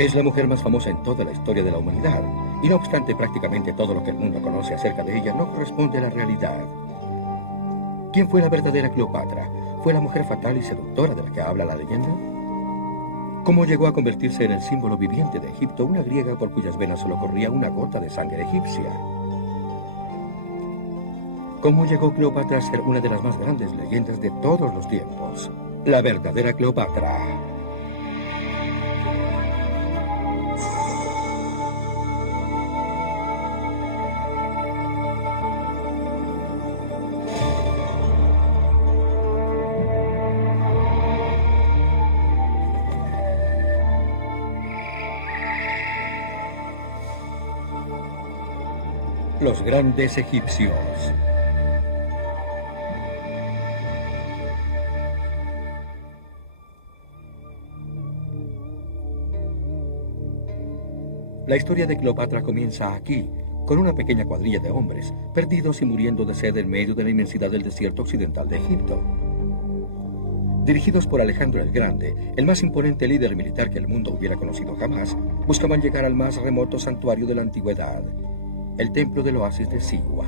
Es la mujer más famosa en toda la historia de la humanidad, y no obstante prácticamente todo lo que el mundo conoce acerca de ella no corresponde a la realidad. ¿Quién fue la verdadera Cleopatra? ¿Fue la mujer fatal y seductora de la que habla la leyenda? ¿Cómo llegó a convertirse en el símbolo viviente de Egipto, una griega por cuyas venas solo corría una gota de sangre egipcia? ¿Cómo llegó Cleopatra a ser una de las más grandes leyendas de todos los tiempos? La verdadera Cleopatra. Los grandes egipcios. La historia de Cleopatra comienza aquí, con una pequeña cuadrilla de hombres, perdidos y muriendo de sed en medio de la inmensidad del desierto occidental de Egipto. Dirigidos por Alejandro el Grande, el más imponente líder militar que el mundo hubiera conocido jamás, buscaban llegar al más remoto santuario de la antigüedad, el templo del oasis de Sigua.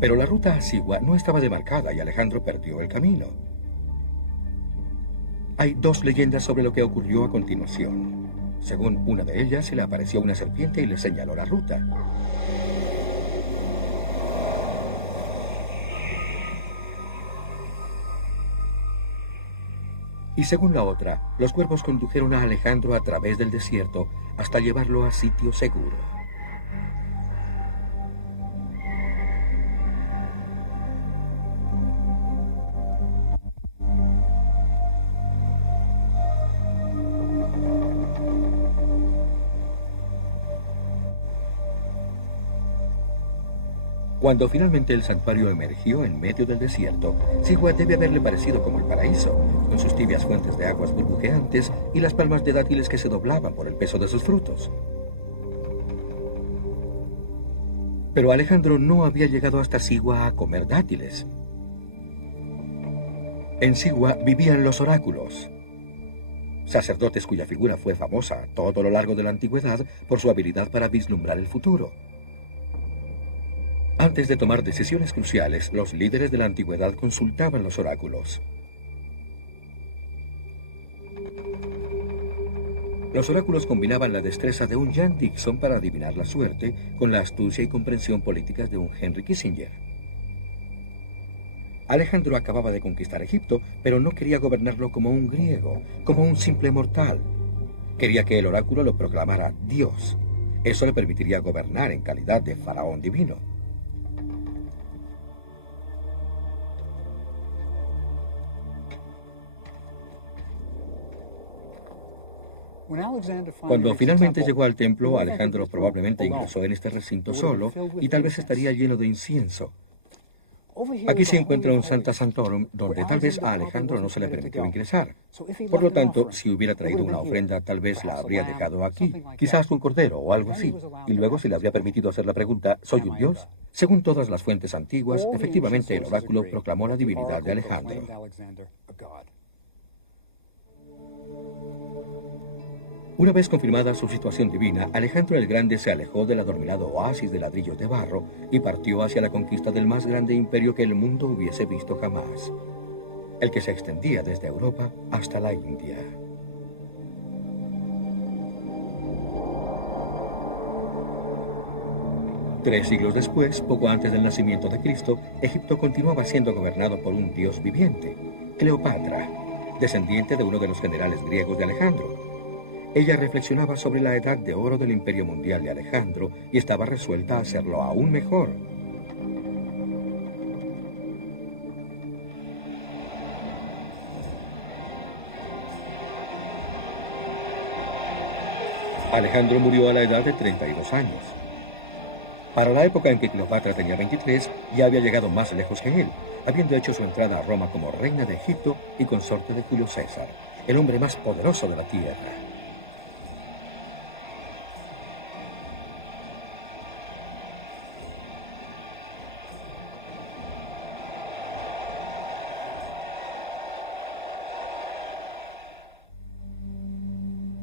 Pero la ruta a Sigua no estaba demarcada y Alejandro perdió el camino. Hay dos leyendas sobre lo que ocurrió a continuación. Según una de ellas, se le apareció una serpiente y le señaló la ruta. Y según la otra, los cuervos condujeron a Alejandro a través del desierto hasta llevarlo a sitio seguro. Cuando finalmente el santuario emergió en medio del desierto, Sigua debe haberle parecido como el paraíso, con sus tibias fuentes de aguas burbujeantes y las palmas de dátiles que se doblaban por el peso de sus frutos. Pero Alejandro no había llegado hasta Sigua a comer dátiles. En Sigua vivían los oráculos, sacerdotes cuya figura fue famosa a todo lo largo de la antigüedad por su habilidad para vislumbrar el futuro. Antes de tomar decisiones cruciales, los líderes de la antigüedad consultaban los oráculos. Los oráculos combinaban la destreza de un Jan Dixon para adivinar la suerte con la astucia y comprensión políticas de un Henry Kissinger. Alejandro acababa de conquistar Egipto, pero no quería gobernarlo como un griego, como un simple mortal. Quería que el oráculo lo proclamara Dios. Eso le permitiría gobernar en calidad de faraón divino. Cuando finalmente llegó al templo, Alejandro probablemente ingresó en este recinto solo y tal vez estaría lleno de incienso. Aquí se encuentra un Sancta Sanctorum donde tal vez a Alejandro no se le permitió ingresar. Por lo tanto, si hubiera traído una ofrenda, tal vez la habría dejado aquí, quizás un cordero o algo así, y luego se le habría permitido hacer la pregunta, ¿soy un dios? Según todas las fuentes antiguas, efectivamente el oráculo proclamó la divinidad de Alejandro. Una vez confirmada su situación divina, Alejandro el Grande se alejó del adormilado oasis de ladrillos de barro y partió hacia la conquista del más grande imperio que el mundo hubiese visto jamás, el que se extendía desde Europa hasta la India. Tres siglos después, poco antes del nacimiento de Cristo, Egipto continuaba siendo gobernado por un dios viviente, Cleopatra, descendiente de uno de los generales griegos de Alejandro. Ella reflexionaba sobre la edad de oro del imperio mundial de Alejandro y estaba resuelta a hacerlo aún mejor. Alejandro murió a la edad de 32 años. Para la época en que Cleopatra tenía 23, ya había llegado más lejos que él, habiendo hecho su entrada a Roma como reina de Egipto y consorte de Julio César, el hombre más poderoso de la tierra.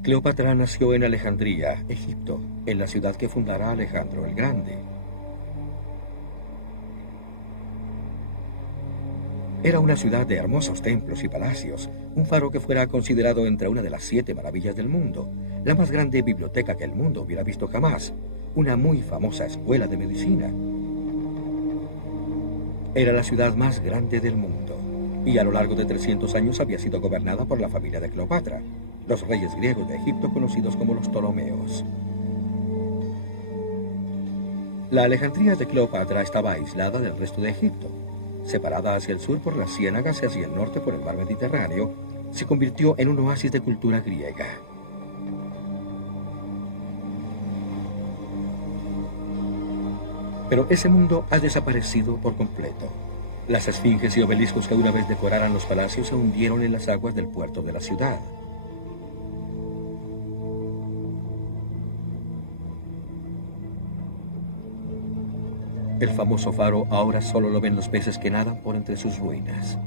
Cleopatra nació en Alejandría, Egipto, en la ciudad que fundará Alejandro el Grande. Era una ciudad de hermosos templos y palacios, un faro que fuera considerado entre una de las 7 maravillas del mundo, la más grande biblioteca que el mundo hubiera visto jamás, una muy famosa escuela de medicina. Era la ciudad más grande del mundo, y a lo largo de 300 años había sido gobernada por la familia de Cleopatra, los reyes griegos de Egipto conocidos como los Ptolomeos. La Alejandría de Cleopatra estaba aislada del resto de Egipto. Separada hacia el sur por las ciénagas y hacia el norte por el mar Mediterráneo, se convirtió en un oasis de cultura griega. Pero ese mundo ha desaparecido por completo. Las esfinges y obeliscos que una vez decoraran los palacios se hundieron en las aguas del puerto de la ciudad. El famoso faro ahora solo lo ven los peces que nadan por entre sus ruinas.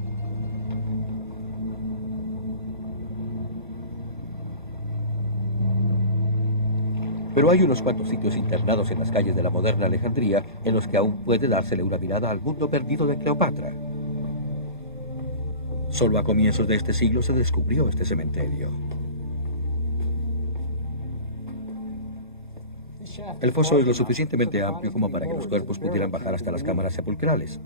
Pero hay unos cuantos sitios internados en las calles de la moderna Alejandría en los que aún puede dársele una mirada al mundo perdido de Cleopatra. Solo a comienzos de este siglo se descubrió este cementerio. El foso es lo suficientemente amplio como para que los cuerpos pudieran bajar hasta las cámaras sepulcrales.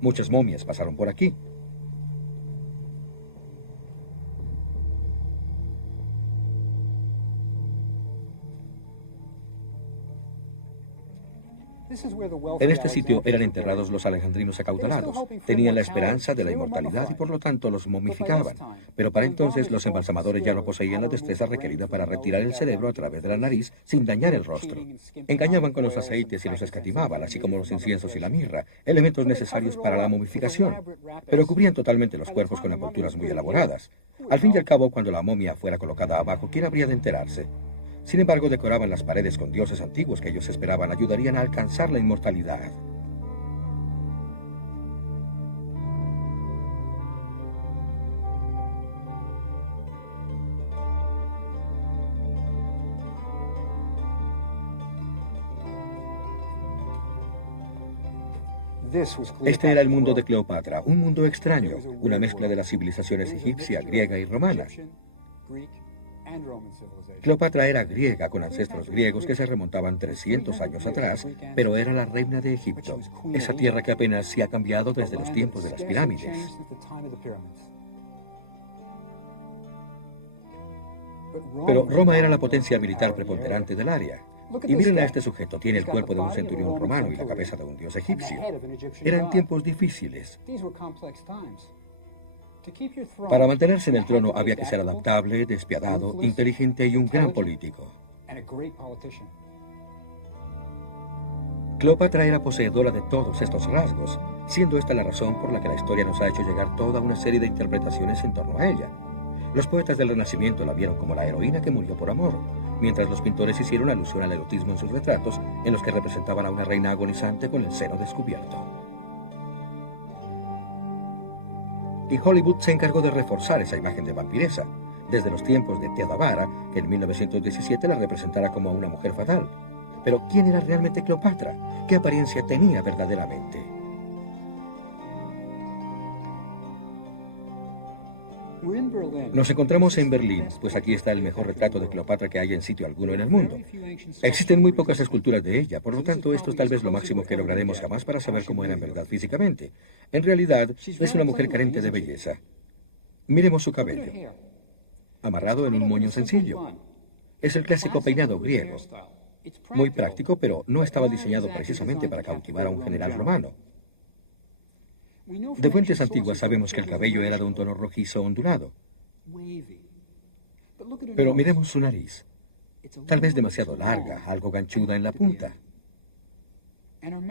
Muchas momias pasaron por aquí. En este sitio eran enterrados los alejandrinos acaudalados. Tenían la esperanza de la inmortalidad y por lo tanto los momificaban. Pero para entonces los embalsamadores ya no poseían la destreza requerida para retirar el cerebro a través de la nariz sin dañar el rostro. Engañaban con los aceites y los escatimaban, así como los inciensos y la mirra, elementos necesarios para la momificación. Pero cubrían totalmente los cuerpos con envolturas muy elaboradas. Al fin y al cabo, cuando la momia fuera colocada abajo, ¿quién habría de enterarse? Sin embargo, decoraban las paredes con dioses antiguos que ellos esperaban ayudarían a alcanzar la inmortalidad. Este era el mundo de Cleopatra, un mundo extraño, una mezcla de las civilizaciones egipcia, griega y romana. Cleopatra era griega con ancestros griegos que se remontaban 300 años atrás, pero era la reina de Egipto, esa tierra que apenas se ha cambiado desde los tiempos de las pirámides. Pero Roma era la potencia militar preponderante del área. Y miren a este sujeto, tiene el cuerpo de un centurión romano y la cabeza de un dios egipcio. Eran tiempos difíciles. Para mantenerse en el trono había que ser adaptable, despiadado, inteligente y un gran político. Cleopatra era poseedora de todos estos rasgos, siendo esta la razón por la que la historia nos ha hecho llegar toda una serie de interpretaciones en torno a ella. Los poetas del Renacimiento la vieron como la heroína que murió por amor, mientras los pintores hicieron alusión al erotismo en sus retratos, en los que representaban a una reina agonizante con el seno descubierto. Y Hollywood se encargó de reforzar esa imagen de vampiresa, desde los tiempos de Ted Davara, que en 1917 la representara como una mujer fatal. Pero ¿quién era realmente Cleopatra? ¿Qué apariencia tenía verdaderamente? Nos encontramos en Berlín, pues aquí está el mejor retrato de Cleopatra que haya en sitio alguno en el mundo. Existen muy pocas esculturas de ella, por lo tanto esto es tal vez lo máximo que lograremos jamás para saber cómo era en verdad físicamente. En realidad, es una mujer carente de belleza. Miremos su cabello, amarrado en un moño sencillo. Es el clásico peinado griego. Muy práctico, pero no estaba diseñado precisamente para cautivar a un general romano. De fuentes antiguas sabemos que el cabello era de un tono rojizo ondulado. Pero miremos su nariz. Tal vez demasiado larga, algo ganchuda en la punta.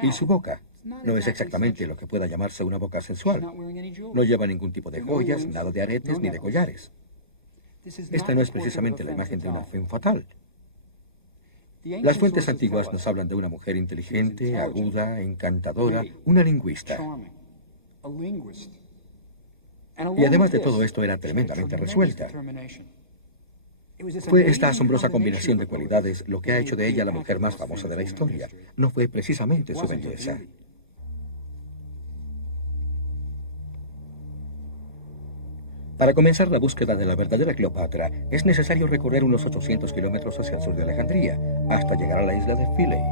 Y su boca no es exactamente lo que pueda llamarse una boca sensual. No lleva ningún tipo de joyas, nada de aretes ni de collares. Esta no es precisamente la imagen de una femme fatale. Las fuentes antiguas nos hablan de una mujer inteligente, aguda, encantadora, una lingüista. Y además de todo esto era tremendamente resuelta. Fue esta asombrosa combinación de cualidades lo que ha hecho de ella la mujer más famosa de la historia. No fue precisamente su belleza. Para comenzar la búsqueda de la verdadera Cleopatra, es necesario recorrer unos 800 kilómetros hacia el sur de Alejandría, hasta llegar a la isla de Philae.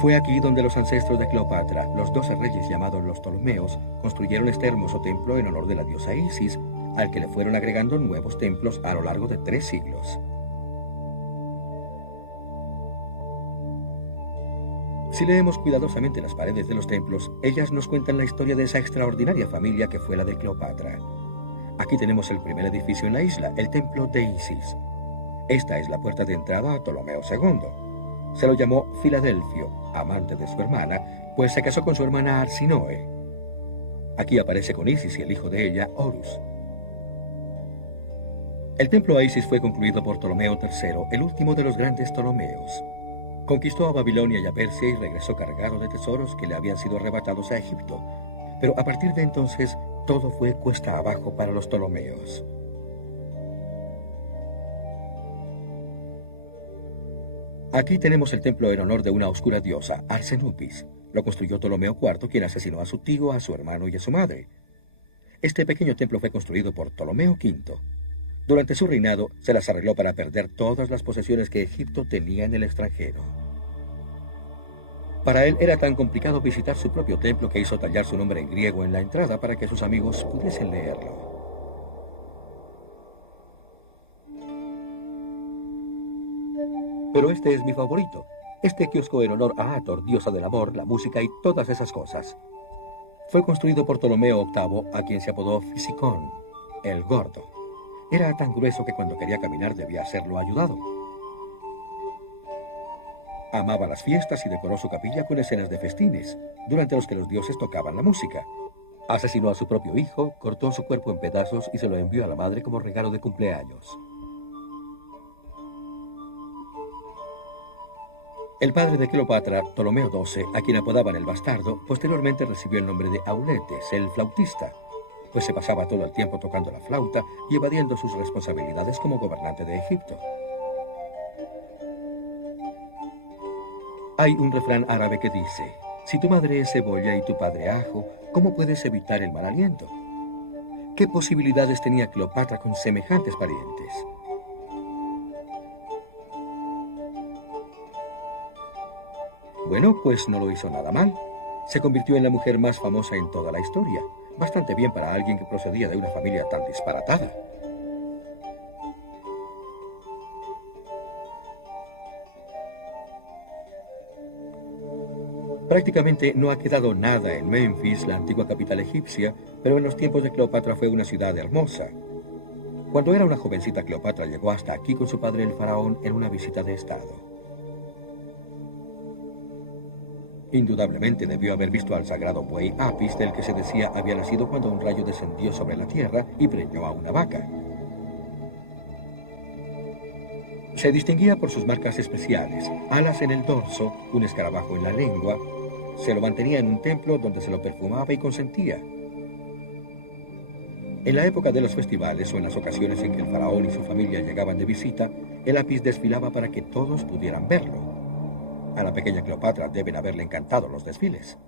Fue aquí donde los ancestros de Cleopatra, los 12 reyes llamados los Ptolomeos, construyeron este hermoso templo en honor de la diosa Isis, al que le fueron agregando nuevos templos a lo largo de 3 siglos. Si leemos cuidadosamente las paredes de los templos, ellas nos cuentan la historia de esa extraordinaria familia que fue la de Cleopatra. Aquí tenemos el primer edificio en la isla, el templo de Isis. Esta es la puerta de entrada a Ptolomeo II. Se lo llamó Filadelfio, amante de su hermana, pues se casó con su hermana Arsinoe. Aquí aparece con Isis y el hijo de ella, Horus. El templo a Isis fue concluido por Ptolomeo III, el último de los grandes Ptolomeos. Conquistó a Babilonia y a Persia y regresó cargado de tesoros que le habían sido arrebatados a Egipto. Pero a partir de entonces, todo fue cuesta abajo para los Ptolomeos. Aquí tenemos el templo en honor de una oscura diosa, Arsenupis. Lo construyó Ptolomeo IV, quien asesinó a su tío, a su hermano y a su madre. Este pequeño templo fue construido por Ptolomeo V. Durante su reinado, se las arregló para perder todas las posesiones que Egipto tenía en el extranjero. Para él era tan complicado visitar su propio templo que hizo tallar su nombre en griego en la entrada para que sus amigos pudiesen leerlo. Pero este es mi favorito. Este kiosco en honor a Hathor, diosa del amor, la música y todas esas cosas. Fue construido por Ptolomeo VIII, a quien se apodó Fisicón, el Gordo. Era tan grueso que cuando quería caminar debía hacerlo ayudado. Amaba las fiestas y decoró su capilla con escenas de festines, durante los que los dioses tocaban la música. Asesinó a su propio hijo, cortó su cuerpo en pedazos y se lo envió a la madre como regalo de cumpleaños. El padre de Cleopatra, Ptolomeo XII, a quien apodaban el bastardo, posteriormente recibió el nombre de Auletes, el flautista, pues se pasaba todo el tiempo tocando la flauta y evadiendo sus responsabilidades como gobernante de Egipto. Hay un refrán árabe que dice: si tu madre es cebolla y tu padre ajo, ¿cómo puedes evitar el mal aliento? ¿Qué posibilidades tenía Cleopatra con semejantes parientes? Bueno, pues no lo hizo nada mal. Se convirtió en la mujer más famosa en toda la historia. Bastante bien para alguien que procedía de una familia tan disparatada. Prácticamente no ha quedado nada en Memphis, la antigua capital egipcia, pero en los tiempos de Cleopatra fue una ciudad hermosa. Cuando era una jovencita, Cleopatra llegó hasta aquí con su padre el faraón en una visita de estado. Indudablemente debió haber visto al sagrado buey Apis, del que se decía había nacido cuando un rayo descendió sobre la tierra y preñó a una vaca. Se distinguía por sus marcas especiales, alas en el dorso, un escarabajo en la lengua. Se lo mantenía en un templo donde se lo perfumaba y consentía. En la época de los festivales o en las ocasiones en que el faraón y su familia llegaban de visita, el Apis desfilaba para que todos pudieran verlo. A la pequeña Cleopatra deben haberle encantado los desfiles.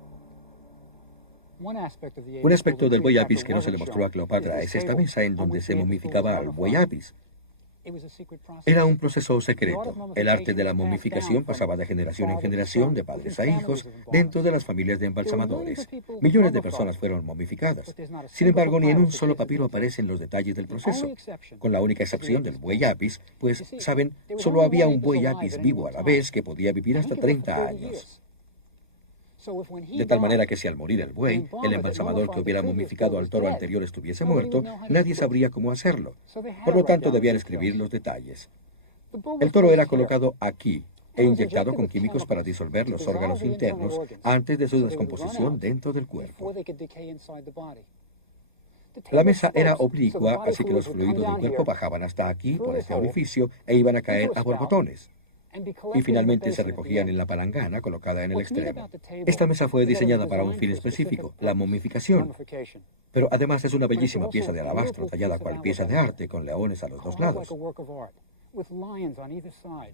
Un aspecto del buey Apis que no se le mostró a Cleopatra es esta mesa en donde se momificaba al buey Apis. Era un proceso secreto. El arte de la momificación pasaba de generación en generación, de padres a hijos, dentro de las familias de embalsamadores. Millones de personas fueron momificadas. Sin embargo, ni en un solo papiro aparecen los detalles del proceso, con la única excepción del buey Apis, pues, saben, solo había un buey Apis vivo a la vez que podía vivir hasta 30 años. De tal manera que si al morir el buey, el embalsamador que hubiera momificado al toro anterior estuviese muerto, nadie sabría cómo hacerlo. Por lo tanto, debían escribir los detalles. El toro era colocado aquí e inyectado con químicos para disolver los órganos internos antes de su descomposición dentro del cuerpo. La mesa era oblicua, así que los fluidos del cuerpo bajaban hasta aquí, por este orificio, e iban a caer a borbotones. y finalmente se recogían en la palangana colocada en el extremo. Esta mesa fue diseñada para un fin específico, la momificación, pero además es una bellísima pieza de alabastro tallada cual pieza de arte con leones a los dos lados.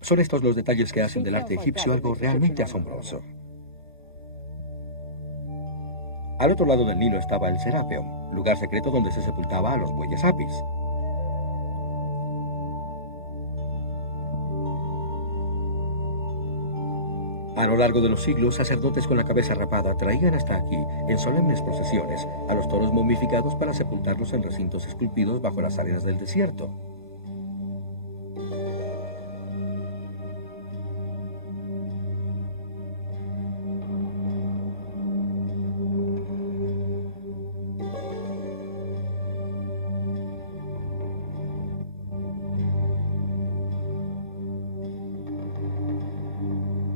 Son estos los detalles que hacen del arte egipcio algo realmente asombroso. Al otro lado del Nilo estaba el Serapeum, lugar secreto donde se sepultaba a los bueyes Apis. A lo largo de los siglos, sacerdotes con la cabeza rapada traían hasta aquí, en solemnes procesiones, a los toros momificados para sepultarlos en recintos esculpidos bajo las arenas del desierto.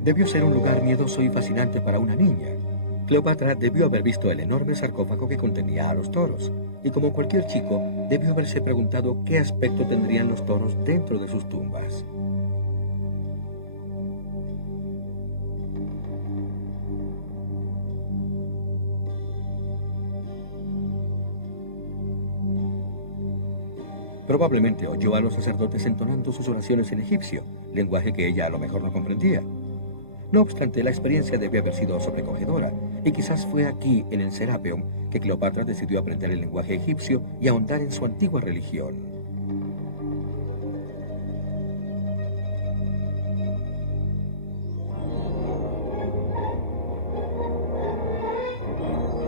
Debió ser un lugar miedoso y fascinante para una niña. Cleopatra debió haber visto el enorme sarcófago que contenía a los toros, y como cualquier chico, debió haberse preguntado qué aspecto tendrían los toros dentro de sus tumbas. Probablemente oyó a los sacerdotes entonando sus oraciones en egipcio, lenguaje que ella a lo mejor no comprendía. No obstante, la experiencia debe haber sido sobrecogedora, y quizás fue aquí, en el Serapeum, que Cleopatra decidió aprender el lenguaje egipcio y ahondar en su antigua religión.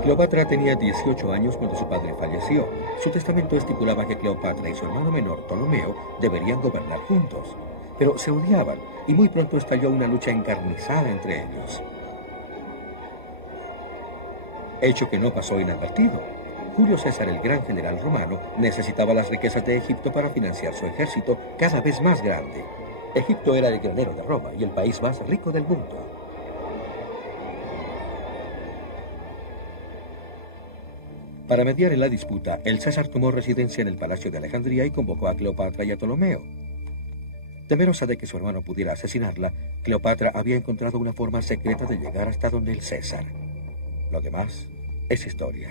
Cleopatra tenía 18 años cuando su padre falleció. Su testamento estipulaba que Cleopatra y su hermano menor, Ptolomeo, deberían gobernar juntos. Pero se odiaban y muy pronto estalló una lucha encarnizada entre ellos. Hecho que no pasó inadvertido. Julio César, el gran general romano, necesitaba las riquezas de Egipto para financiar su ejército cada vez más grande. Egipto era el granero de Roma y el país más rico del mundo. Para mediar en la disputa, el César tomó residencia en el Palacio de Alejandría y convocó a Cleopatra y a Ptolomeo. Temerosa de que su hermano pudiera asesinarla, Cleopatra había encontrado una forma secreta de llegar hasta donde el César. Lo demás es historia.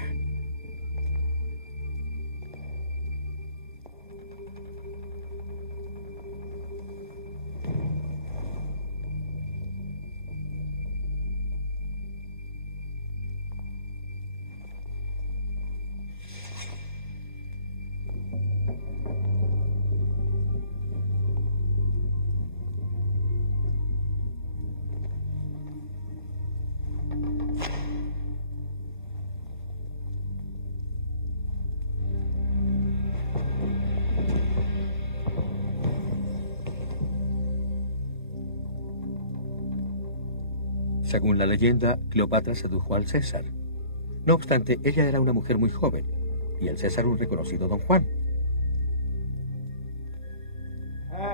Según la leyenda, Cleopatra sedujo al César. No obstante, ella era una mujer muy joven, y el César un reconocido don Juan.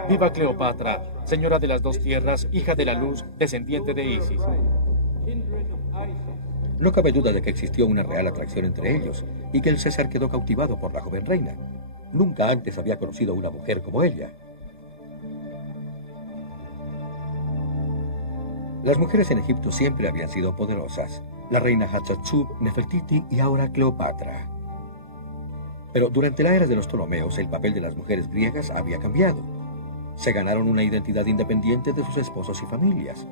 ¡Viva Cleopatra, señora de las dos tierras, hija de la luz, descendiente de Isis! No cabe duda de que existió una real atracción entre ellos, y que el César quedó cautivado por la joven reina. Nunca antes había conocido a una mujer como ella. Las mujeres en Egipto siempre habían sido poderosas. La reina Hatshepsut, Nefertiti y ahora Cleopatra. Pero durante la era de los Ptolomeos, el papel de las mujeres griegas había cambiado. Se ganaron una identidad independiente de sus esposos y familias.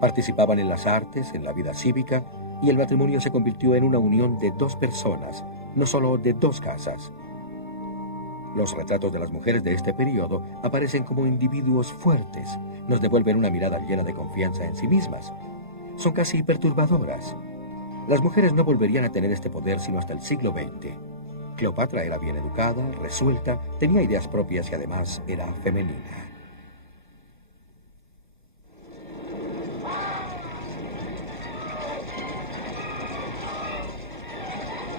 Participaban en las artes, en la vida cívica, y el matrimonio se convirtió en una unión de dos personas, no solo de dos casas. Los retratos de las mujeres de este periodo aparecen como individuos fuertes, nos devuelven una mirada llena de confianza en sí mismas. Son casi perturbadoras. Las mujeres no volverían a tener este poder sino hasta el siglo XX. Cleopatra era bien educada, resuelta, tenía ideas propias y además era femenina.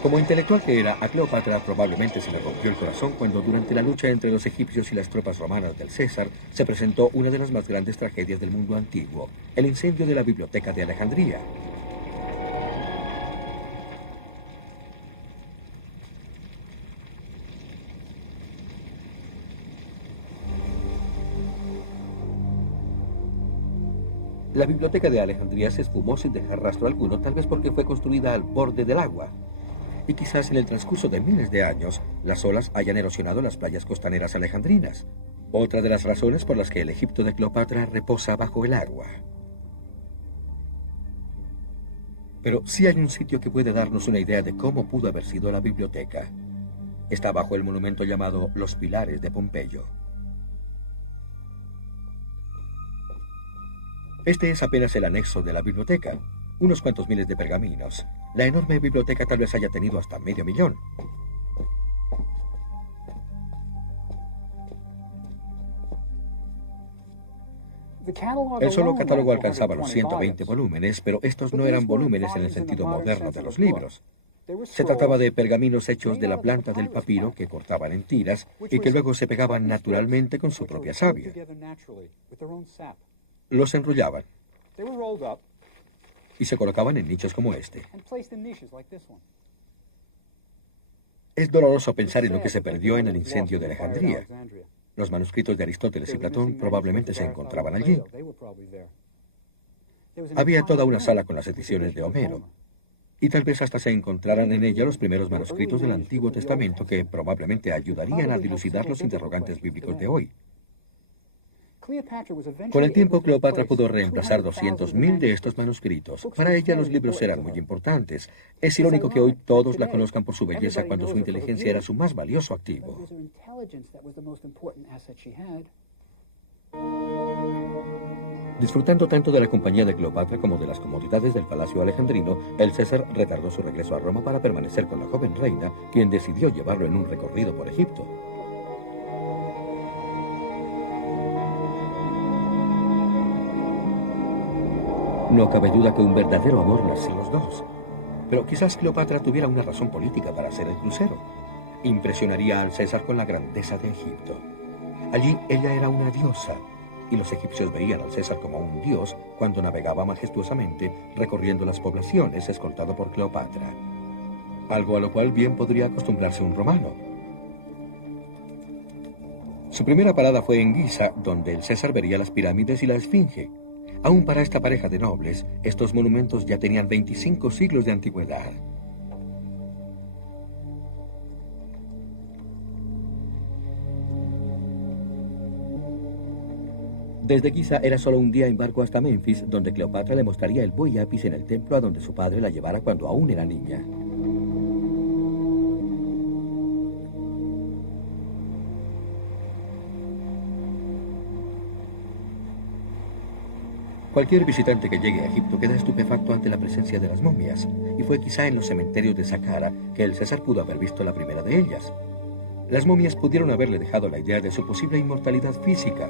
Como intelectual que era, a Cleopatra probablemente se le rompió el corazón cuando durante la lucha entre los egipcios y las tropas romanas del César se presentó una de las más grandes tragedias del mundo antiguo, el incendio de la Biblioteca de Alejandría. La biblioteca de Alejandría se esfumó sin dejar rastro alguno, tal vez porque fue construida al borde del agua. Y quizás en el transcurso de miles de años, las olas hayan erosionado las playas costaneras alejandrinas. Otra de las razones por las que el Egipto de Cleopatra reposa bajo el agua. Pero sí hay un sitio que puede darnos una idea de cómo pudo haber sido la biblioteca. Está bajo el monumento llamado Los Pilares de Pompeyo. Este es apenas el anexo de la biblioteca, unos cuantos miles de pergaminos. La enorme biblioteca tal vez haya tenido hasta 500.000. El solo catálogo alcanzaba los 120 volúmenes, pero estos no eran volúmenes en el sentido moderno de los libros. Se trataba de pergaminos hechos de la planta del papiro que cortaban en tiras y que luego se pegaban naturalmente con su propia savia. Los enrollaban y se colocaban en nichos como este. Es doloroso pensar en lo que se perdió en el incendio de Alejandría. Los manuscritos de Aristóteles y Platón probablemente se encontraban allí. Había toda una sala con las ediciones de Homero, y tal vez hasta se encontraran en ella los primeros manuscritos del Antiguo Testamento que probablemente ayudarían a dilucidar los interrogantes bíblicos de hoy. Con el tiempo, Cleopatra pudo reemplazar 200.000 de estos manuscritos. Para ella los libros eran muy importantes. Es irónico que hoy todos la conozcan por su belleza cuando su inteligencia era su más valioso activo. Disfrutando tanto de la compañía de Cleopatra como de las comodidades del palacio alejandrino, el César retardó su regreso a Roma para permanecer con la joven reina, quien decidió llevarlo en un recorrido por Egipto. No cabe duda que un verdadero amor nació los dos. Pero quizás Cleopatra tuviera una razón política para hacer el crucero. Impresionaría al César con la grandeza de Egipto. Allí ella era una diosa, y los egipcios veían al César como un dios cuando navegaba majestuosamente recorriendo las poblaciones escoltado por Cleopatra. Algo a lo cual bien podría acostumbrarse un romano. Su primera parada fue en Giza, donde el César vería las pirámides y la Esfinge. Aún para esta pareja de nobles, estos monumentos ya tenían 25 siglos de antigüedad. Desde Giza era solo un día en barco hasta Memphis, donde Cleopatra le mostraría el buey Apis en el templo a donde su padre la llevara cuando aún era niña. Cualquier visitante que llegue a Egipto queda estupefacto ante la presencia de las momias, y fue quizá en los cementerios de Saqqara que el César pudo haber visto la primera de ellas. Las momias pudieron haberle dejado la idea de su posible inmortalidad física,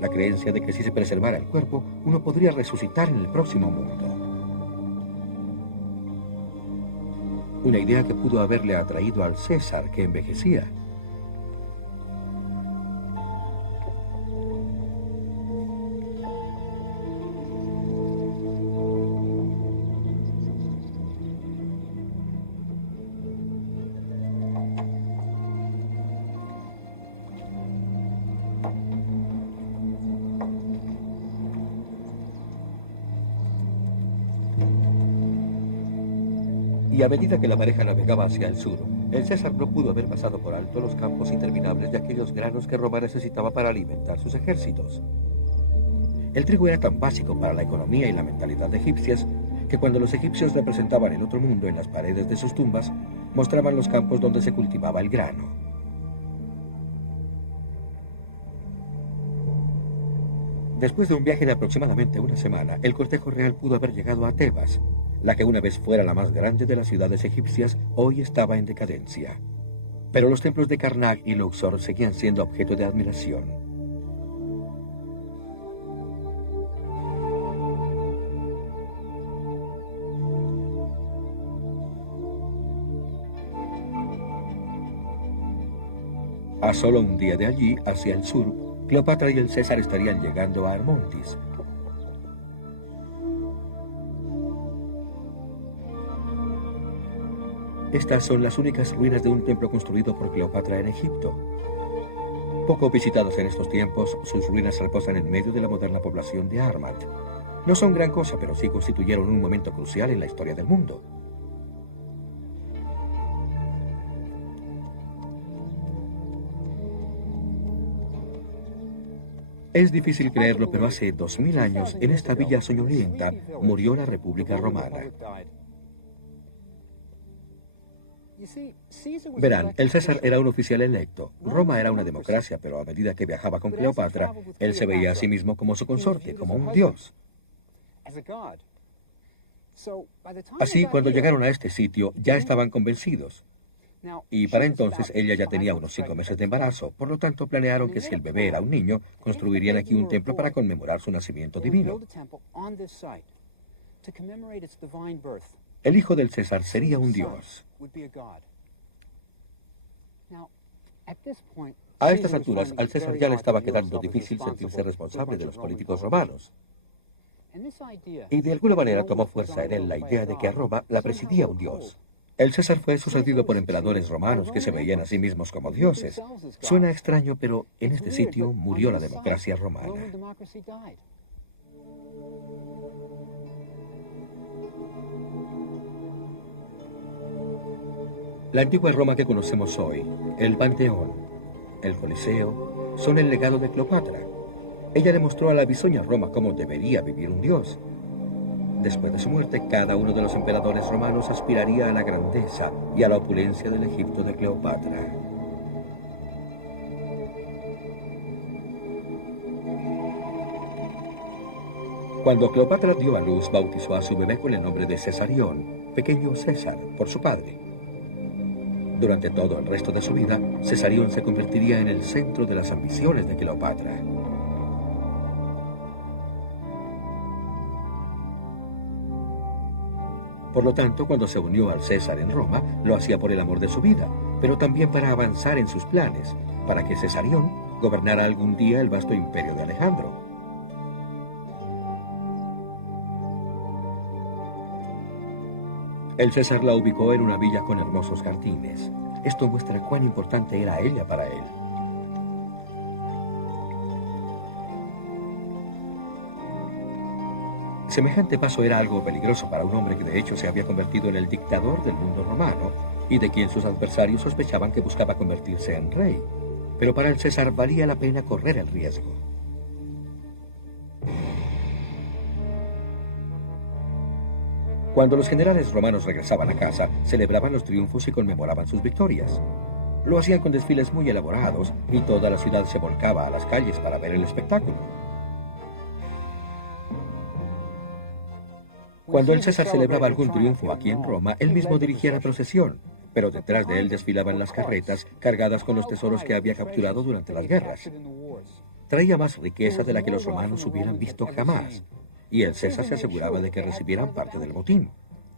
la creencia de que si se preservara el cuerpo, uno podría resucitar en el próximo mundo. Una idea que pudo haberle atraído al César, que envejecía. Y a medida que la pareja navegaba hacia el sur, el César no pudo haber pasado por alto los campos interminables de aquellos granos que Roma necesitaba para alimentar sus ejércitos. El trigo era tan básico para la economía y la mentalidad egipcias que cuando los egipcios representaban el otro mundo en las paredes de sus tumbas, mostraban los campos donde se cultivaba el grano. Después de un viaje de aproximadamente una semana, el cortejo real pudo haber llegado a Tebas, la que una vez fuera la más grande de las ciudades egipcias, hoy estaba en decadencia. Pero los templos de Karnak y Luxor seguían siendo objeto de admiración. A solo un día de allí, hacia el sur, Cleopatra y el César estarían llegando a Armontis. Estas son las únicas ruinas de un templo construido por Cleopatra en Egipto. Poco visitados en estos tiempos, sus ruinas reposan en medio de la moderna población de Armant. No son gran cosa, pero sí constituyeron un momento crucial en la historia del mundo. Es difícil creerlo, pero hace 2000 años, en esta villa soñolienta, murió la República Romana. Verán, el César era un oficial electo. Roma era una democracia, pero a medida que viajaba con Cleopatra, él se veía a sí mismo como su consorte, como un dios. Así, cuando llegaron a este sitio, ya estaban convencidos. Y para entonces ella ya tenía unos 5 meses de embarazo, por lo tanto planearon que si el bebé era un niño, construirían aquí un templo para conmemorar su nacimiento divino. El hijo del César sería un dios. A estas alturas, al César ya le estaba quedando difícil sentirse responsable de los políticos romanos. Y de alguna manera tomó fuerza en él la idea de que a Roma la presidía un dios. El César fue sucedido por emperadores romanos que se veían a sí mismos como dioses. Suena extraño, pero en este sitio murió la democracia romana. La antigua Roma que conocemos hoy, el Panteón, el Coliseo, son el legado de Cleopatra. Ella demostró a la bisoña Roma cómo debería vivir un dios. Después de su muerte, cada uno de los emperadores romanos aspiraría a la grandeza y a la opulencia del Egipto de Cleopatra. Cuando Cleopatra dio a luz, bautizó a su bebé con el nombre de Cesarión, pequeño César, por su padre. Durante todo el resto de su vida, Cesarión se convertiría en el centro de las ambiciones de Cleopatra. Por lo tanto, cuando se unió al César en Roma, lo hacía por el amor de su vida, pero también para avanzar en sus planes, para que Cesarión gobernara algún día el vasto imperio de Alejandro. El César la ubicó en una villa con hermosos jardines. Esto muestra cuán importante era ella para él. Semejante paso era algo peligroso para un hombre que de hecho se había convertido en el dictador del mundo romano y de quien sus adversarios sospechaban que buscaba convertirse en rey. Pero para el César valía la pena correr el riesgo. Cuando los generales romanos regresaban a casa, celebraban los triunfos y conmemoraban sus victorias. Lo hacían con desfiles muy elaborados y toda la ciudad se volcaba a las calles para ver el espectáculo. Cuando el César celebraba algún triunfo aquí en Roma, él mismo dirigía la procesión, pero detrás de él desfilaban las carretas cargadas con los tesoros que había capturado durante las guerras. Traía más riqueza de la que los romanos hubieran visto jamás, y el César se aseguraba de que recibieran parte del botín.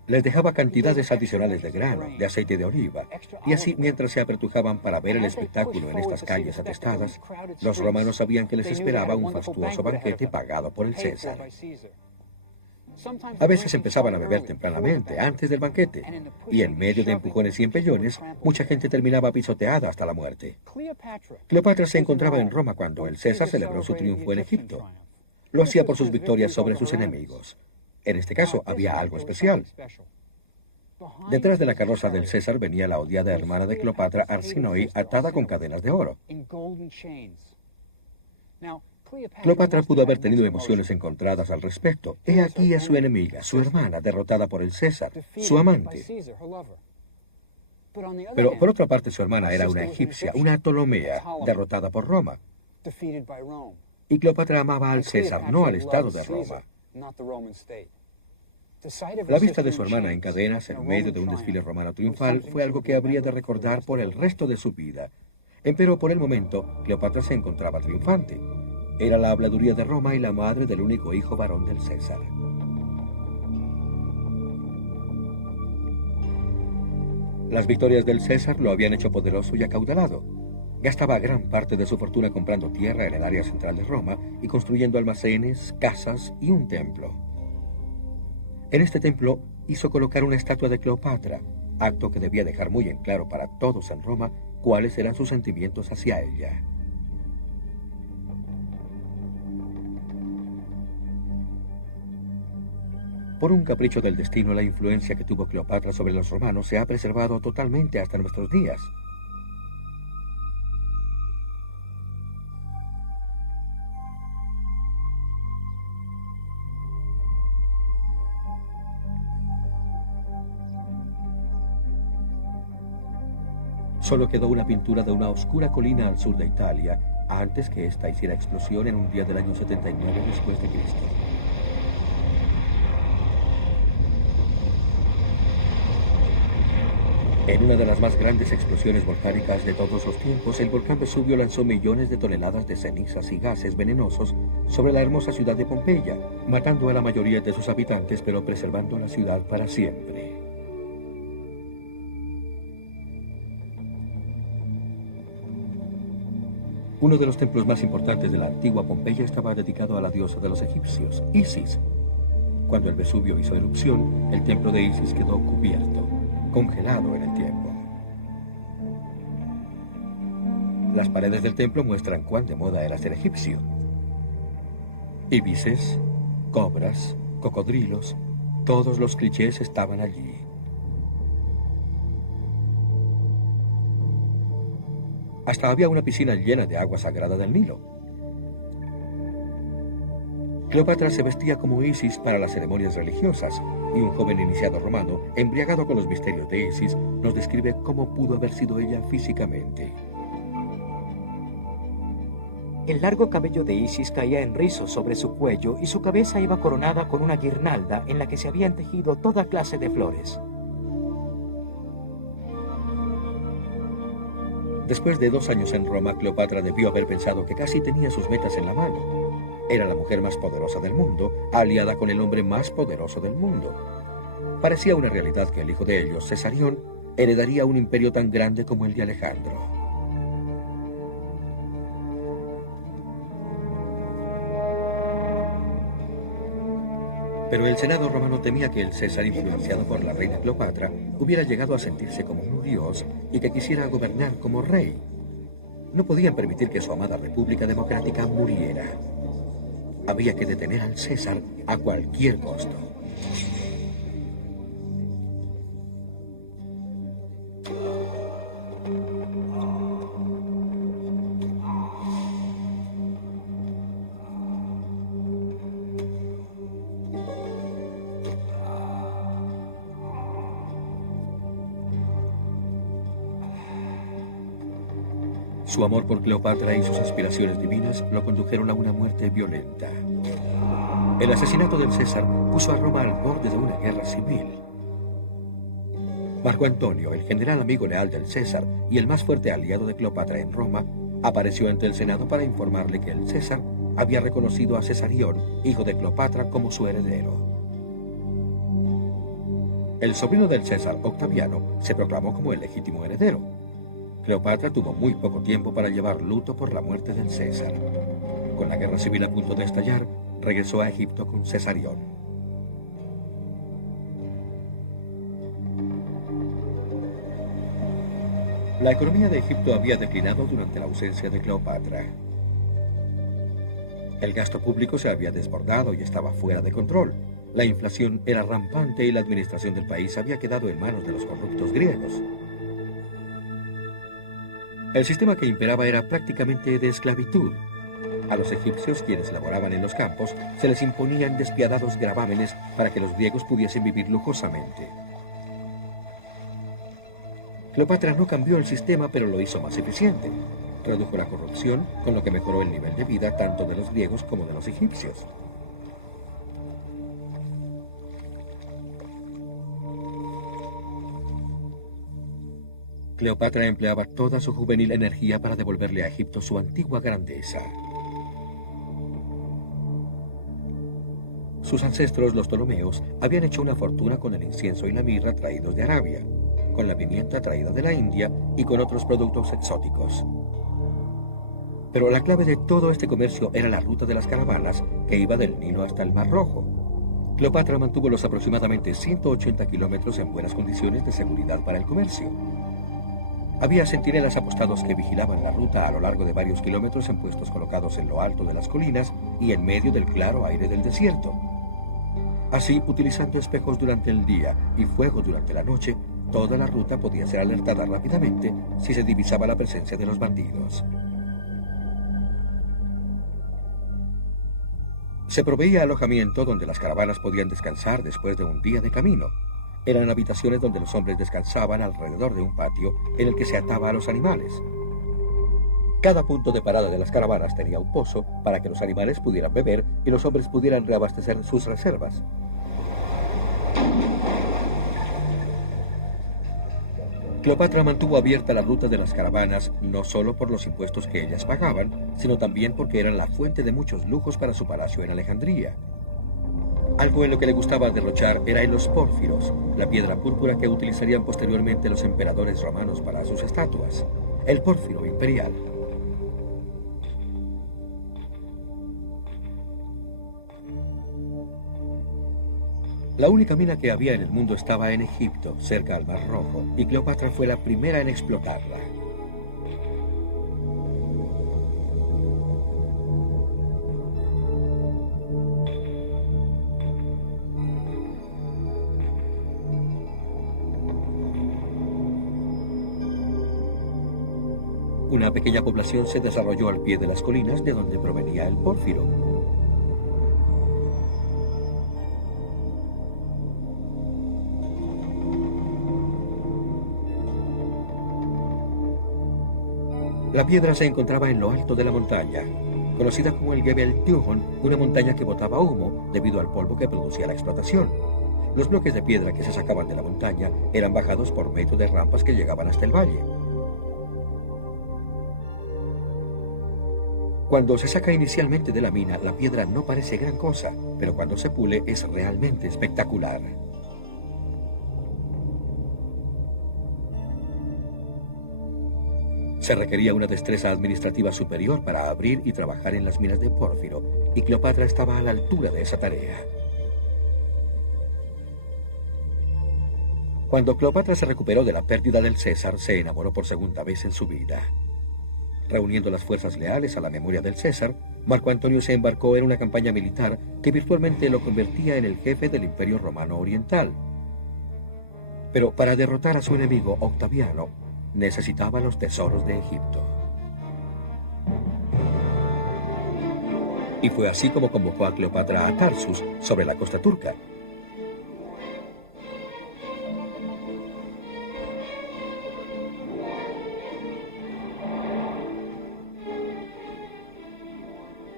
Les dejaba cantidades adicionales de grano, de aceite de oliva, y así mientras se apretujaban para ver el espectáculo en estas calles atestadas, los romanos sabían que les esperaba un fastuoso banquete pagado por el César. A veces empezaban a beber tempranamente, antes del banquete, y en medio de empujones y empellones, mucha gente terminaba pisoteada hasta la muerte. Cleopatra se encontraba en Roma cuando el César celebró su triunfo en Egipto. Lo hacía por sus victorias sobre sus enemigos. En este caso, había algo especial. Detrás de la carroza del César venía la odiada hermana de Cleopatra, Arsinoe, atada con cadenas de oro. Cleopatra pudo haber tenido emociones encontradas al respecto. He aquí a su enemiga, su hermana, derrotada por el César, su amante. Pero por otra parte, su hermana era una egipcia, una Ptolomea, derrotada por Roma. Y Cleopatra amaba al César, no al Estado de Roma. La vista de su hermana en cadenas en medio de un desfile romano triunfal fue algo que habría de recordar por el resto de su vida. Empero por el momento, Cleopatra se encontraba triunfante. Era la habladuría de Roma y la madre del único hijo varón del César. Las victorias del César lo habían hecho poderoso y acaudalado. Gastaba gran parte de su fortuna comprando tierra en el área central de Roma y construyendo almacenes, casas y un templo. En este templo hizo colocar una estatua de Cleopatra, acto que debía dejar muy en claro para todos en Roma cuáles eran sus sentimientos hacia ella. Por un capricho del destino, la influencia que tuvo Cleopatra sobre los romanos se ha preservado totalmente hasta nuestros días. Solo quedó una pintura de una oscura colina al sur de Italia, antes que ésta hiciera explosión en un día del año 79 después de Cristo. En una de las más grandes explosiones volcánicas de todos los tiempos, el volcán Vesubio lanzó millones de toneladas de cenizas y gases venenosos sobre la hermosa ciudad de Pompeya, matando a la mayoría de sus habitantes, pero preservando la ciudad para siempre. Uno de los templos más importantes de la antigua Pompeya estaba dedicado a la diosa de los egipcios, Isis. Cuando el Vesubio hizo erupción, el templo de Isis quedó cubierto, congelado en el tiempo. Las paredes del templo muestran cuán de moda era ser egipcio. Ibises, cobras, cocodrilos, todos los clichés estaban allí. Hasta había una piscina llena de agua sagrada del Nilo. Cleopatra se vestía como Isis para las ceremonias religiosas, y un joven iniciado romano, embriagado con los misterios de Isis, nos describe cómo pudo haber sido ella físicamente. El largo cabello de Isis caía en rizos sobre su cuello y su cabeza iba coronada con una guirnalda en la que se habían tejido toda clase de flores. Después de 2 años en Roma, Cleopatra debió haber pensado que casi tenía sus metas en la mano. Era la mujer más poderosa del mundo, aliada con el hombre más poderoso del mundo. Parecía una realidad que el hijo de ellos, Cesarión, heredaría un imperio tan grande como el de Alejandro. Pero el Senado romano temía que el César, influenciado por la reina Cleopatra, hubiera llegado a sentirse como un dios y que quisiera gobernar como rey. No podían permitir que su amada República Democrática muriera. Había que detener al César a cualquier costo. Su amor por Cleopatra y sus aspiraciones divinas lo condujeron a una muerte violenta. El asesinato del César puso a Roma al borde de una guerra civil. Marco Antonio, el general amigo leal del César y el más fuerte aliado de Cleopatra en Roma, apareció ante el Senado para informarle que el César había reconocido a Cesarión, hijo de Cleopatra, como su heredero. El sobrino del César, Octaviano, se proclamó como el legítimo heredero. Cleopatra tuvo muy poco tiempo para llevar luto por la muerte del César. Con la guerra civil a punto de estallar, regresó a Egipto con Cesarión. La economía de Egipto había declinado durante la ausencia de Cleopatra. El gasto público se había desbordado y estaba fuera de control. La inflación era rampante y la administración del país había quedado en manos de los corruptos griegos. El sistema que imperaba era prácticamente de esclavitud. A los egipcios, quienes laboraban en los campos, se les imponían despiadados gravámenes para que los griegos pudiesen vivir lujosamente. Cleopatra no cambió el sistema, pero lo hizo más eficiente. Redujo la corrupción, con lo que mejoró el nivel de vida tanto de los griegos como de los egipcios. Cleopatra empleaba toda su juvenil energía para devolverle a Egipto su antigua grandeza. Sus ancestros, los Ptolomeos, habían hecho una fortuna con el incienso y la mirra traídos de Arabia, con la pimienta traída de la India y con otros productos exóticos. Pero la clave de todo este comercio era la ruta de las caravanas que iba del Nilo hasta el Mar Rojo. Cleopatra mantuvo los aproximadamente 180 kilómetros en buenas condiciones de seguridad para el comercio. Había centinelas apostados que vigilaban la ruta a lo largo de varios kilómetros en puestos colocados en lo alto de las colinas y en medio del claro aire del desierto. Así, utilizando espejos durante el día y fuego durante la noche, toda la ruta podía ser alertada rápidamente si se divisaba la presencia de los bandidos. Se proveía alojamiento donde las caravanas podían descansar después de un día de camino. Eran habitaciones donde los hombres descansaban alrededor de un patio en el que se ataba a los animales. Cada punto de parada de las caravanas tenía un pozo para que los animales pudieran beber y los hombres pudieran reabastecer sus reservas. Cleopatra mantuvo abierta la ruta de las caravanas no solo por los impuestos que ellas pagaban, sino también porque eran la fuente de muchos lujos para su palacio en Alejandría. Algo en lo que le gustaba derrochar era en los pórfiros, la piedra púrpura que utilizarían posteriormente los emperadores romanos para sus estatuas. El pórfiro imperial. La única mina que había en el mundo estaba en Egipto, cerca al Mar Rojo, y Cleopatra fue la primera en explotarla. Una pequeña población se desarrolló al pie de las colinas de donde provenía el pórfiro. La piedra se encontraba en lo alto de la montaña, conocida como el Gebel Tihon, una montaña que botaba humo debido al polvo que producía la explotación. Los bloques de piedra que se sacaban de la montaña eran bajados por medio de rampas que llegaban hasta el valle. Cuando se saca inicialmente de la mina, la piedra no parece gran cosa, pero cuando se pule es realmente espectacular. Se requería una destreza administrativa superior para abrir y trabajar en las minas de pórfiro, y Cleopatra estaba a la altura de esa tarea. Cuando Cleopatra se recuperó de la pérdida del César, se enamoró por segunda vez en su vida. Reuniendo las fuerzas leales a la memoria del César, Marco Antonio se embarcó en una campaña militar que virtualmente lo convertía en el jefe del Imperio Romano Oriental. Pero para derrotar a su enemigo Octaviano, necesitaba los tesoros de Egipto. Y fue así como convocó a Cleopatra a Tarsus, sobre la costa turca.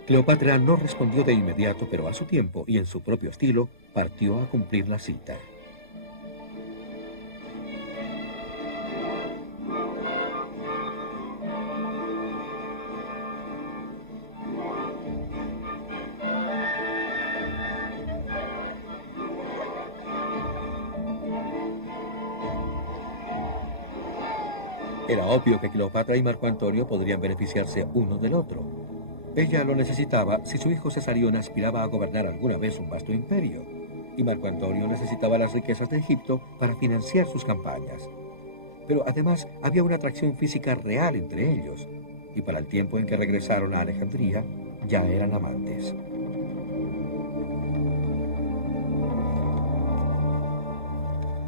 Cleopatra no respondió de inmediato, pero a su tiempo y en su propio estilo, partió a cumplir la cita. Era obvio que Cleopatra y Marco Antonio podrían beneficiarse uno del otro. Ella lo necesitaba si su hijo Cesarión aspiraba a gobernar alguna vez un vasto imperio, y Marco Antonio necesitaba las riquezas de Egipto para financiar sus campañas. Pero además había una atracción física real entre ellos, y para el tiempo en que regresaron a Alejandría, ya eran amantes.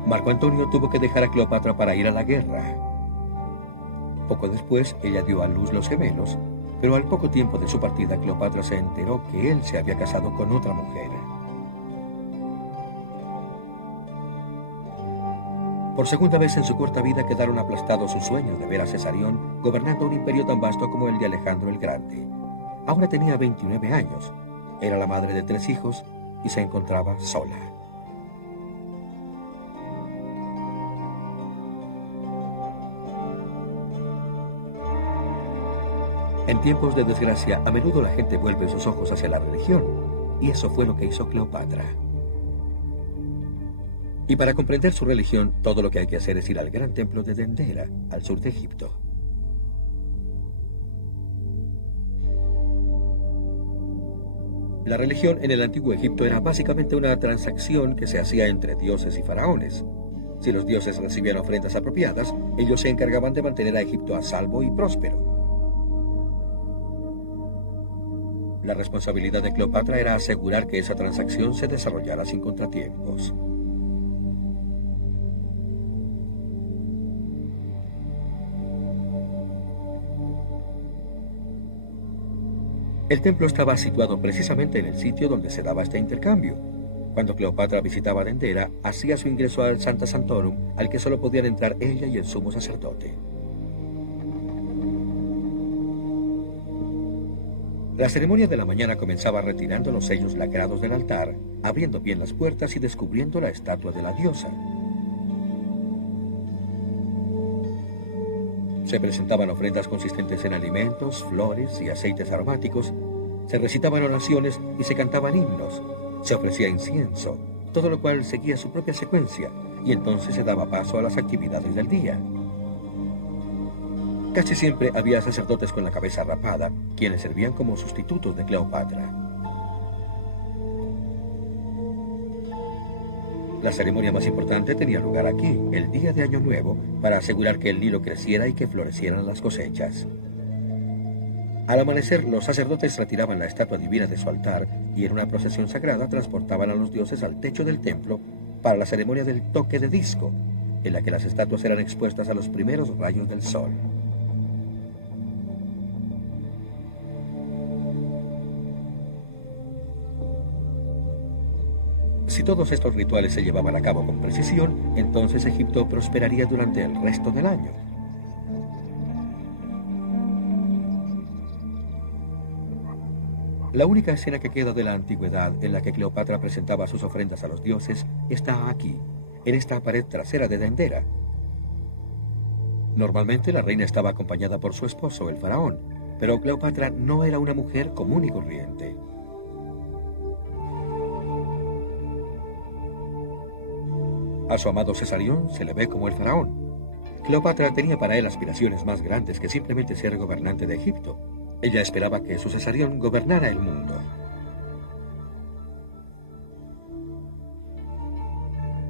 Marco Antonio tuvo que dejar a Cleopatra para ir a la guerra. Poco después, ella dio a luz los gemelos, pero al poco tiempo de su partida, Cleopatra se enteró que él se había casado con otra mujer. Por segunda vez en su corta vida quedaron aplastados sus sueños de ver a Cesarión gobernando un imperio tan vasto como el de Alejandro el Grande. Ahora tenía 29 años, era la madre de 3 hijos y se encontraba sola. En tiempos de desgracia, a menudo la gente vuelve sus ojos hacia la religión, y eso fue lo que hizo Cleopatra. Y para comprender su religión, todo lo que hay que hacer es ir al gran templo de Dendera, al sur de Egipto. La religión en el antiguo Egipto era básicamente una transacción que se hacía entre dioses y faraones. Si los dioses recibían ofrendas apropiadas, ellos se encargaban de mantener a Egipto a salvo y próspero. La responsabilidad de Cleopatra era asegurar que esa transacción se desarrollara sin contratiempos. El templo estaba situado precisamente en el sitio donde se daba este intercambio. Cuando Cleopatra visitaba Dendera, hacía su ingreso al Sancta Sanctorum, al que solo podían entrar ella y el sumo sacerdote. La ceremonia de la mañana comenzaba retirando los sellos lacrados del altar, abriendo bien las puertas y descubriendo la estatua de la diosa. Se presentaban ofrendas consistentes en alimentos, flores y aceites aromáticos, se recitaban oraciones y se cantaban himnos, se ofrecía incienso, todo lo cual seguía su propia secuencia, y entonces se daba paso a las actividades del día. Casi siempre había sacerdotes con la cabeza rapada, quienes servían como sustitutos de Cleopatra. La ceremonia más importante tenía lugar aquí, el día de Año Nuevo, para asegurar que el Nilo creciera y que florecieran las cosechas. Al amanecer, los sacerdotes retiraban la estatua divina de su altar y en una procesión sagrada transportaban a los dioses al techo del templo para la ceremonia del toque de disco, en la que las estatuas eran expuestas a los primeros rayos del sol. Si todos estos rituales se llevaban a cabo con precisión, entonces Egipto prosperaría durante el resto del año. La única escena que queda de la antigüedad en la que Cleopatra presentaba sus ofrendas a los dioses está aquí, en esta pared trasera de Dendera. Normalmente la reina estaba acompañada por su esposo, el faraón, pero Cleopatra no era una mujer común y corriente. A su amado Cesarión se le ve como el faraón. Cleopatra tenía para él aspiraciones más grandes que simplemente ser gobernante de Egipto. Ella esperaba que su Cesarión gobernara el mundo.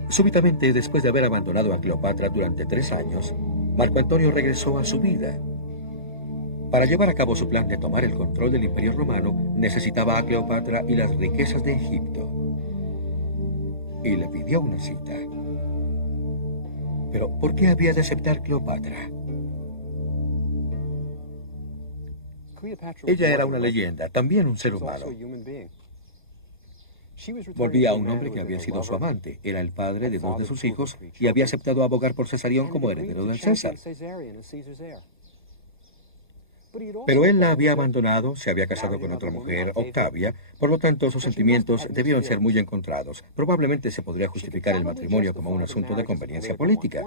Súbitamente, después de haber abandonado a Cleopatra durante 3 años, Marco Antonio regresó a su vida. Para llevar a cabo su plan de tomar el control del Imperio Romano, necesitaba a Cleopatra y las riquezas de Egipto. Y le pidió una cita. Pero, ¿por qué había de aceptar Cleopatra? Ella era una leyenda, también un ser humano. Volvía a un hombre que había sido su amante, era el padre de 2 de sus hijos y había aceptado abogar por Cesarión como heredero del César. Pero él la había abandonado, se había casado con otra mujer, Octavia, por lo tanto sus sentimientos debieron ser muy encontrados. Probablemente se podría justificar el matrimonio como un asunto de conveniencia política.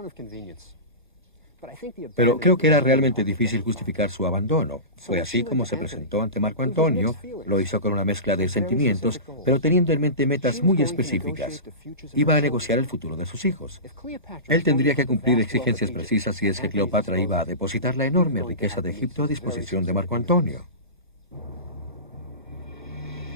Pero creo que era realmente difícil justificar su abandono. Fue así como se presentó ante Marco Antonio, lo hizo con una mezcla de sentimientos, pero teniendo en mente metas muy específicas. Iba a negociar el futuro de sus hijos. Él tendría que cumplir exigencias precisas si es que Cleopatra iba a depositar la enorme riqueza de Egipto a disposición de Marco Antonio.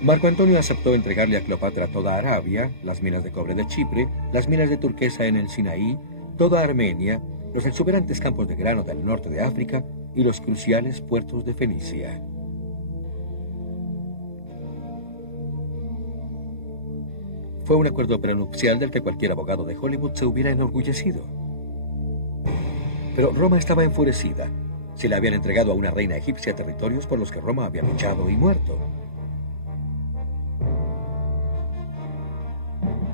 Marco Antonio aceptó entregarle a Cleopatra toda Arabia, las minas de cobre de Chipre, las minas de turquesa en el Sinaí, toda Armenia, los exuberantes campos de grano del norte de África y los cruciales puertos de Fenicia. Fue un acuerdo prenupcial del que cualquier abogado de Hollywood se hubiera enorgullecido. Pero Roma estaba enfurecida. Se le habían entregado a una reina egipcia territorios por los que Roma había luchado y muerto.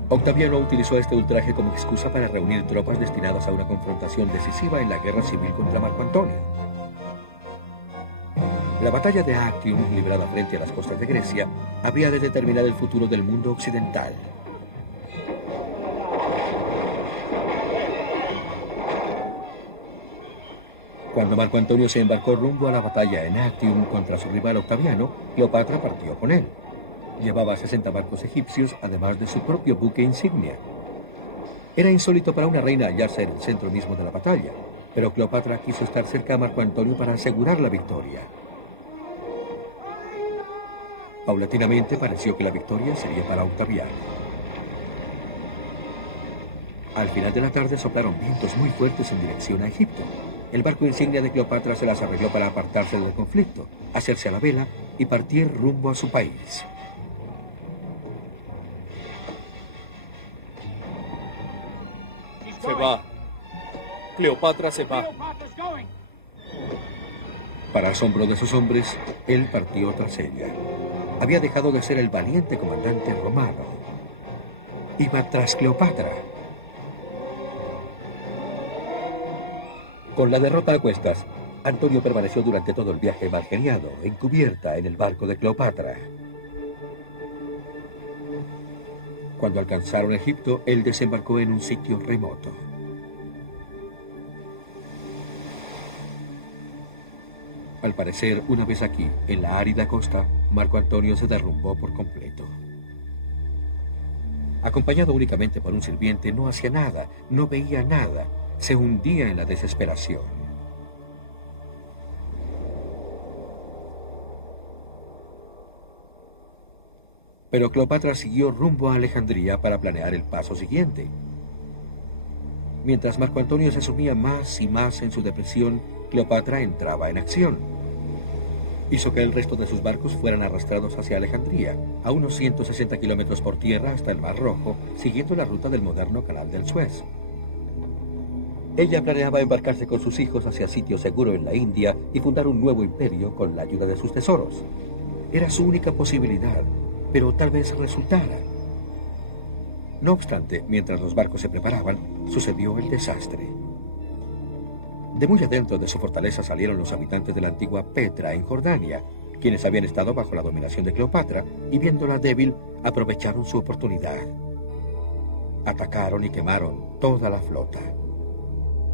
Octaviano utilizó este ultraje como excusa para reunir tropas destinadas a una confrontación decisiva en la guerra civil contra Marco Antonio. La batalla de Actium, librada frente a las costas de Grecia, había de determinar el futuro del mundo occidental. Cuando Marco Antonio se embarcó rumbo a la batalla en Actium contra su rival Octaviano, Cleopatra partió con él. Llevaba 60 barcos egipcios, además de su propio buque insignia. Era insólito para una reina hallarse en el centro mismo de la batalla, pero Cleopatra quiso estar cerca a Marco Antonio para asegurar la victoria. Paulatinamente pareció que la victoria sería para Octaviano. Al final de la tarde soplaron vientos muy fuertes en dirección a Egipto. el barco insignia de Cleopatra se las arregló para apartarse del conflicto, hacerse a la vela y partir rumbo a su país. Se va. Cleopatra se va. Para asombro de sus hombres, él partió tras ella. Había dejado de ser el valiente comandante romano. Iba tras Cleopatra. Con la derrota a cuestas, Antonio permaneció durante todo el viaje malgeniado, encubierta en el barco de Cleopatra. Cuando alcanzaron Egipto, él desembarcó en un sitio remoto. Al parecer, una vez aquí, en la árida costa, Marco Antonio se derrumbó por completo. Acompañado únicamente por un sirviente, no hacía nada, no veía nada, se hundía en la desesperación. Pero Cleopatra siguió rumbo a Alejandría para planear el paso siguiente. Mientras Marco Antonio se sumía más y más en su depresión, Cleopatra entraba en acción. Hizo que el resto de sus barcos fueran arrastrados hacia Alejandría, a unos 160 kilómetros por tierra hasta el Mar Rojo, siguiendo la ruta del moderno Canal del Suez. Ella planeaba embarcarse con sus hijos hacia sitio seguro en la India y fundar un nuevo imperio con la ayuda de sus tesoros. Era su única posibilidad, pero tal vez resultara. No obstante, mientras los barcos se preparaban, sucedió el desastre. De muy adentro de su fortaleza salieron los habitantes de la antigua Petra, en Jordania, quienes habían estado bajo la dominación de Cleopatra y, viéndola débil, aprovecharon su oportunidad. Atacaron y quemaron toda la flota.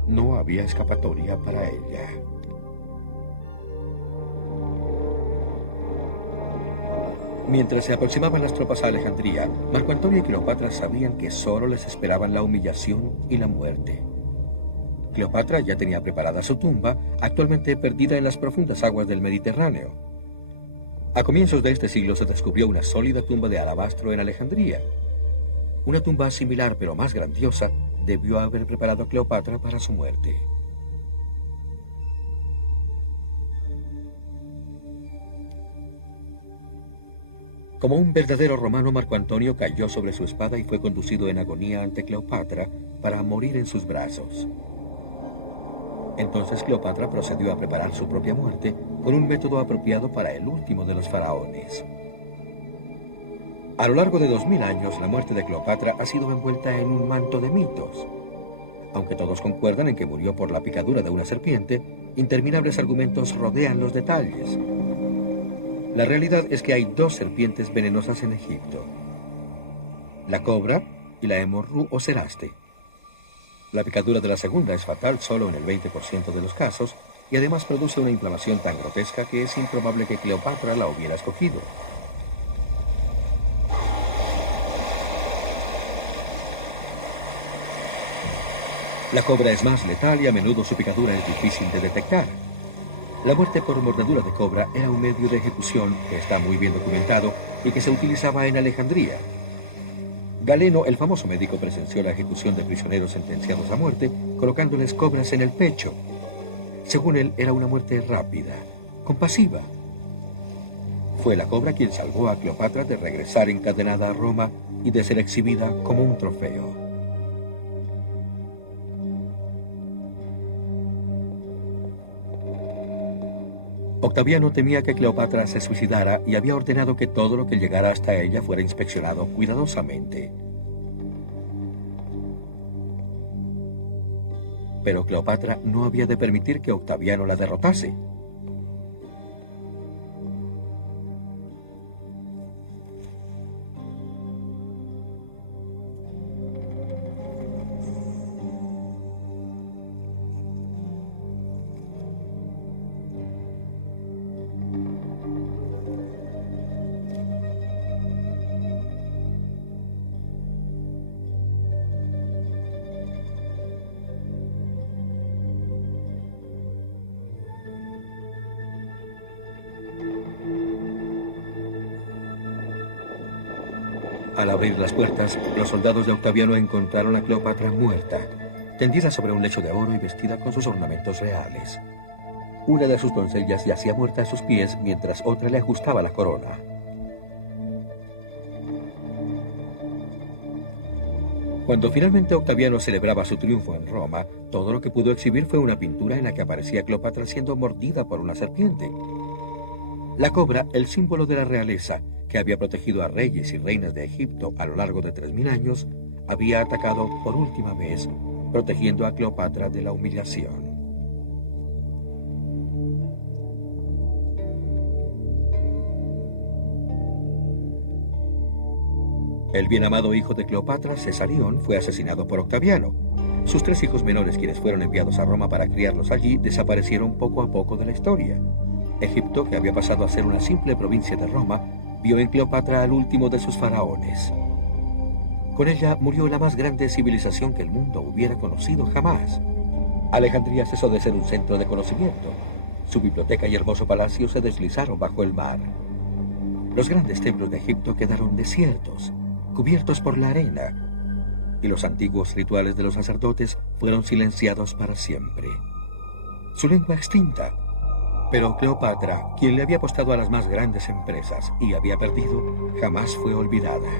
No había escapatoria para ella. Mientras se aproximaban las tropas a Alejandría, Marco Antonio y Cleopatra sabían que solo les esperaban la humillación y la muerte. Cleopatra ya tenía preparada su tumba, actualmente perdida en las profundas aguas del Mediterráneo. A comienzos de este siglo se descubrió una sólida tumba de alabastro en Alejandría. Una tumba similar pero más grandiosa debió haber preparado a Cleopatra para su muerte. Como un verdadero romano, Marco Antonio cayó sobre su espada y fue conducido en agonía ante Cleopatra para morir en sus brazos. Entonces Cleopatra procedió a preparar su propia muerte con un método apropiado para el último de los faraones. A lo largo de 2000 años, la muerte de Cleopatra ha sido envuelta en un manto de mitos. Aunque todos concuerdan en que murió por la picadura de una serpiente, interminables argumentos rodean los detalles. La realidad es que hay dos serpientes venenosas en Egipto: la cobra y la hemorru o ceraste. La picadura de la segunda es fatal solo en el 20% de los casos y además produce una inflamación tan grotesca que es improbable que Cleopatra la hubiera escogido. La cobra es más letal y a menudo su picadura es difícil de detectar. La muerte por mordedura de cobra era un medio de ejecución que está muy bien documentado y que se utilizaba en Alejandría. Galeno, el famoso médico, presenció la ejecución de prisioneros sentenciados a muerte colocándoles cobras en el pecho. Según él, era una muerte rápida, compasiva. Fue la cobra quien salvó a Cleopatra de regresar encadenada a Roma y de ser exhibida como un trofeo. Octaviano temía que Cleopatra se suicidara y había ordenado que todo lo que llegara hasta ella fuera inspeccionado cuidadosamente. Pero Cleopatra no había de permitir que Octaviano la derrotase. Al abrir las puertas, los soldados de Octaviano encontraron a Cleopatra muerta. tendida sobre un lecho de oro y vestida con sus ornamentos reales. Una de sus doncellas yacía muerta a sus pies mientras otra le ajustaba la corona. Cuando finalmente Octaviano celebraba su triunfo en Roma, todo lo que pudo exhibir fue una pintura en la que aparecía Cleopatra siendo mordida por una serpiente. La cobra, el símbolo de la realeza, que había protegido a reyes y reinas de Egipto a lo largo de 3000 años, había atacado por última vez, protegiendo a Cleopatra de la humillación. El bien amado hijo de Cleopatra, Cesarión, fue asesinado por Octaviano. Sus 3 hijos menores, quienes fueron enviados a Roma para criarlos allí, desaparecieron poco a poco de la historia. Egipto, que había pasado a ser una simple provincia de Roma, vio en Cleopatra al último de sus faraones. Con ella murió la más grande civilización que el mundo hubiera conocido jamás. Alejandría cesó de ser un centro de conocimiento. Su biblioteca y hermoso palacio se deslizaron bajo el mar. Los grandes templos de Egipto quedaron desiertos, cubiertos por la arena, y los antiguos rituales de los sacerdotes fueron silenciados para siempre. Su lengua extinta. Pero Cleopatra, quien le había apostado a las más grandes empresas y había perdido, jamás fue olvidada.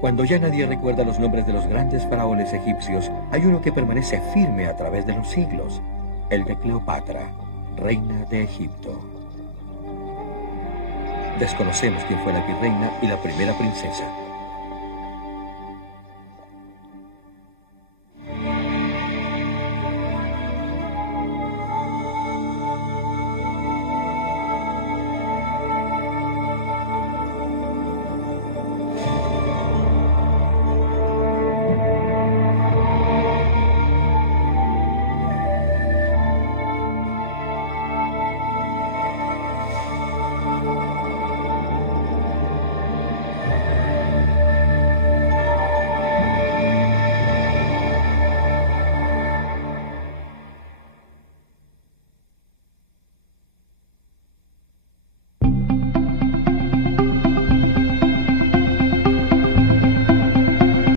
Cuando ya nadie recuerda los nombres de los grandes faraones egipcios, hay uno que permanece firme a través de los siglos, el de Cleopatra, reina de Egipto. Desconocemos quién fue la virreina y la primera princesa.